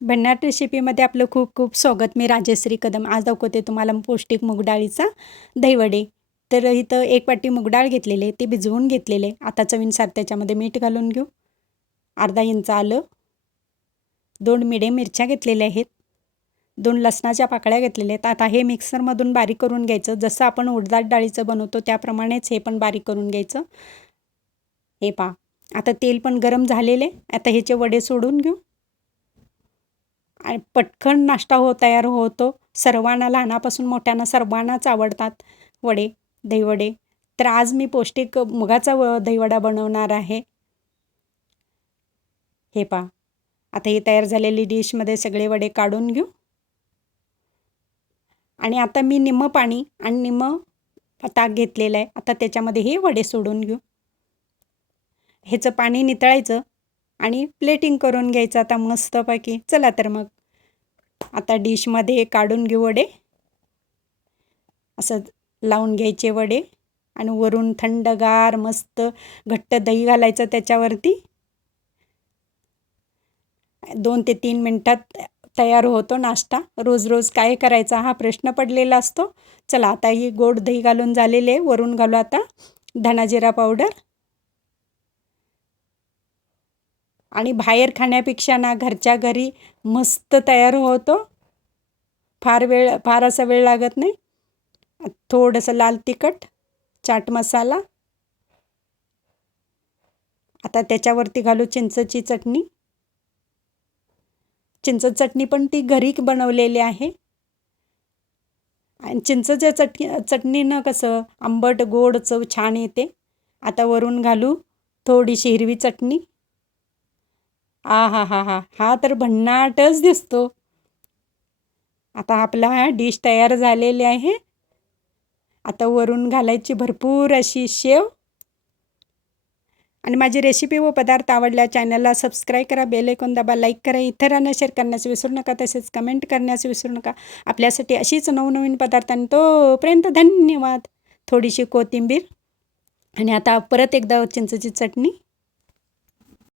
भन्नाट रेसिपीमध्ये आपलं खूप खूप स्वागत. मी राजश्री कदम. आज दाखवते तुम्हाला पौष्टिक मूग डाळीचा दहीवडे. तर इथं एक वाटी मुगडाळ घेतलेले ते भिजवून घेतलेले आता चवीनुसार त्याच्यामध्ये मीठ घालून घेऊ. अर्धा इंच आलं. दोन मिडे मिरच्या घेतलेल्या आहेत. दोन लसणाच्या पाकळ्या घेतलेल्या आहेत. आता हे मिक्सरमधून बारीक करून घ्यायचं. जसं आपण उडदाट डाळीचं बनवतो त्याप्रमाणेच हे पण बारीक करून घ्यायचं. हे पा आता तेल पण गरम झालेले आता ह्याचे वडे सोडून घेऊ. आणि पटकन नाश्ता हो तयार होतो. सर्वांना लहानापासून मोठ्यांना सर्वांनाच आवडतात. वडे दहीवडे. तर आज मी पौष्टिक मुगाचा व दहीवडा बनवणार आहे. हे पा आता ही तयार झालेली डिशमध्ये सगळे वडे काढून घेऊ. आणि आता मी निम्म पाणी आणि निम्म ताक घेतलेलं आहे. आता त्याच्यामध्ये हे वडे सोडून घेऊ. ह्याचं पाणी नितळायचं. आणि प्लेटिंग करून घ्यायचं आता मस्तपैकी. चला तर मग. आता डिशमध्ये काढून घेऊ वडे. असं लावून घ्यायचे वडे. आणि वरून थंडगार मस्त घट्ट दही घालायचं त्याच्यावरती. दोन ते तीन मिनटात तयार होतो नाश्ता. रोज रोज काय करायचा हा प्रश्न पडलेला असतो. चला आता ही गोड दही घालून झालेले वरून घालू आता. धनाजिरा पावडर. आणि बाहेर खाण्यापेक्षा ना घरच्या घरी मस्त तयार होतो. फार वेळ फार असा वेळ लागत नाही. थोडंसं लाल तिखट चाट मसाला. आता त्याच्यावरती घालू चिंचची चटणी. चिंच चटणी पण ती घरी बनवलेली आहे. आणि चिंचच्या चटणी चटणीनं कसं आंबट गोड चव छान येते. आता वरून घालू थोडीशी हिरवी चटणी. आ हा हा हा. हा तर भन्नाटच दिसतो. आता आपला हा डिश तयार झालेली आहे. आता वरून घालायची भरपूर अशी शेव. आणि माझी रेसिपी व पदार्थ आवडल्या चॅनलला सबस्क्राईब करा बेल ऐकून दाबा लाईक करा. इतरांना शेअर करण्यास विसरू नका तसेच कमेंट करण्यास विसरू नका. आपल्यासाठी अशीच नवनवीन पदार्थ आणि तोपर्यंत धन्यवाद. थोडीशी कोथिंबीर आणि आता परत एकदा चिंचची चटणी.